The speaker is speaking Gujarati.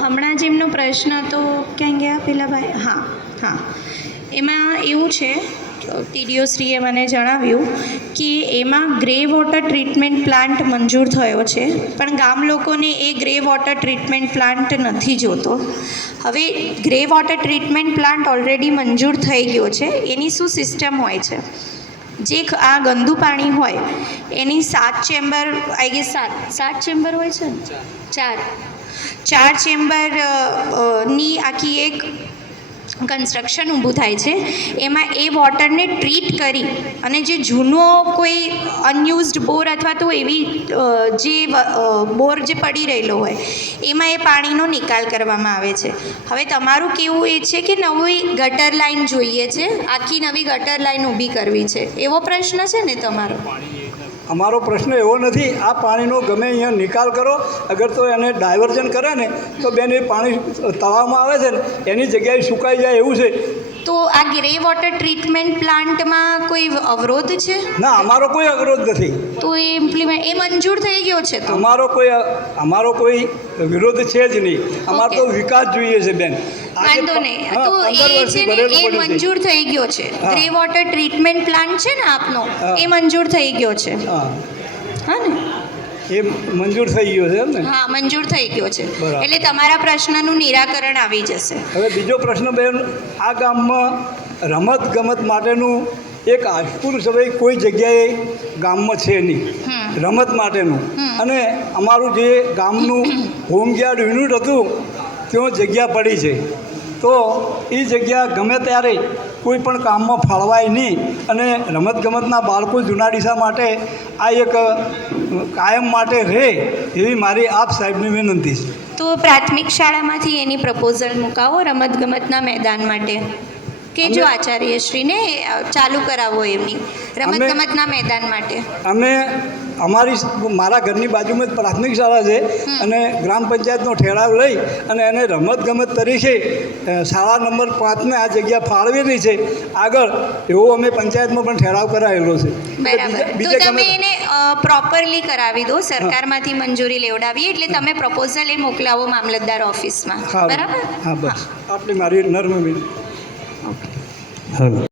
હમણાં જ એમનો પ્રશ્ન હતો ક્યાં ગયા પેલા ભાઈ હા હા. એમાં એવું છે ટીડીઓશ્રીએ મને જણાવ્યું કે એમાં ગ્રે વોટર ટ્રીટમેન્ટ પ્લાન્ટ મંજૂર થયો છે પણ ગામ લોકોને એ ગ્રે વોટર ટ્રીટમેન્ટ પ્લાન્ટ નથી જોતો. હવે grey water treatment plant already મંજૂર થઈ ગયો છે એની શું સિસ્ટમ હોય છે? જે આ ગંદુ પાણી હોય એની સાત ચેમ્બર આઈ ગેસ સાત સાત ચેમ્બર હોય છે ને? ચાર. ચાર ચેમ્બરની આખી એક કન્સ્ટ્રક્શન ઊભું થાય છે. એમાં એ વોટરને ટ્રીટ કરી અને જે જૂનો કોઈ અનયુઝડ બોર અથવા તો એવી જે બોર જે પડી રહેલો હોય, એમાં એ પાણીનો નિકાલ કરવામાં આવે છે. હવે તમારું કેવું એ છે કે નવી ગટર લાઈન જોઈએ છે? આખી નવી ગટર લાઈન ઊભી કરવી છે? એવો પ્રશ્ન છે ને તમારો? અમારો પ્રશ્ન એવો નથી આ પાણીનો ગમે અહીંયા નિકાલ કરો અગર તો એને ડાયવર્ઝન કરે ને તો બેન એ પાણી તળાવમાં આવે છે ને એની જગ્યાએ સુકાઈ જાય એવું છે. તો આ ગ્રે વોટર ટ્રીટમેન્ટ પ્લાન્ટમાં કોઈ અવરોધ છે? ના અમારો કોઈ અવરોધ નથી. તો એ ઇમ્પ્લિમેન્ટ એ મંજૂર થઈ ગયો છે તો? અમારો કોઈ અમારો કોઈ વિરોધ છે જ નહીં. અમારો તો વિકાસ જોઈએ છે બેન. વાંધો નહીં. તો એ છે ને એ મંજૂર થઈ ગયો છે. ગ્રે વોટર ટ્રીટમેન્ટ પ્લાન્ટ છે ને આપનો એ મંજૂર થઈ ગયો છે. હા. ને? એ મંજૂર થઈ ગયો છે એમ ને? હા મંજૂર થઈ ગયો છે. એટલે તમારા પ્રશ્નનું નિરાકરણ આવી જશે. હવે બીજો પ્રશ્ન બેન આ ગામમાં રમત ગમત માટેનું એક આજપુર સભાઈ કોઈ જગ્યાએ ગામમાં છે નહીં. રમત માટેનું. અને અમારું જે ગામનું હોમગાર્ડ યુનિટ હતું ત્યાં જગ્યા પડી છે. તો એ જગ્યા ગમે ત્યારે કોઈ પણ કામમાં ફાળવાય નહીં અને રમતગમતના બાળકો જુનાડીસા માટે આ એક કાયમ માટે રહે એવી મારી આપ સાહેબની વિનંતી છે. તો પ્રાથમિક શાળામાંથી એની પ્રપોઝલ મુકાવો રમતગમતના મેદાન માટે? કે જો અમે- આચાર્યશ્રીને ચાલુ કરાવો એમની રમત ગમતના મેદાન માટે. અમે અમારી મારા ઘરની બાજુમાં જ પ્રાથમિક શાળા છે અને ગ્રામ પંચાયતનો ઠેરાવ લઈ અને એને રમતગમત તરીકે અ, શાળા નંબર પાંચને આ જગ્યા ફાળવેલી છે. આગળ એવો અમે પંચાયતમાં પણ ઠેરાવ કરાયેલો છે. બરાબર. તો તમે એને પ્રોપરલી કરાવી દો સરકારમાંથી મંજૂરી લેવડાવી એટલે તમે પ્રપોઝલ એ મોકલાવો મામલતદાર ઓફિસમાં. બરાબર. હા બસ. આટલી મારી નર્મ વિનંતી 好。